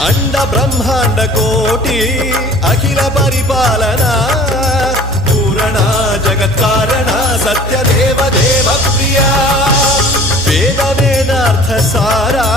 అండ బ్రహ్మాండ కోటి అఖిల పరిపాలన పూరణ జగత్కారణ సత్య దేవ దేవ ప్రియ వేద వేదార్థ సారా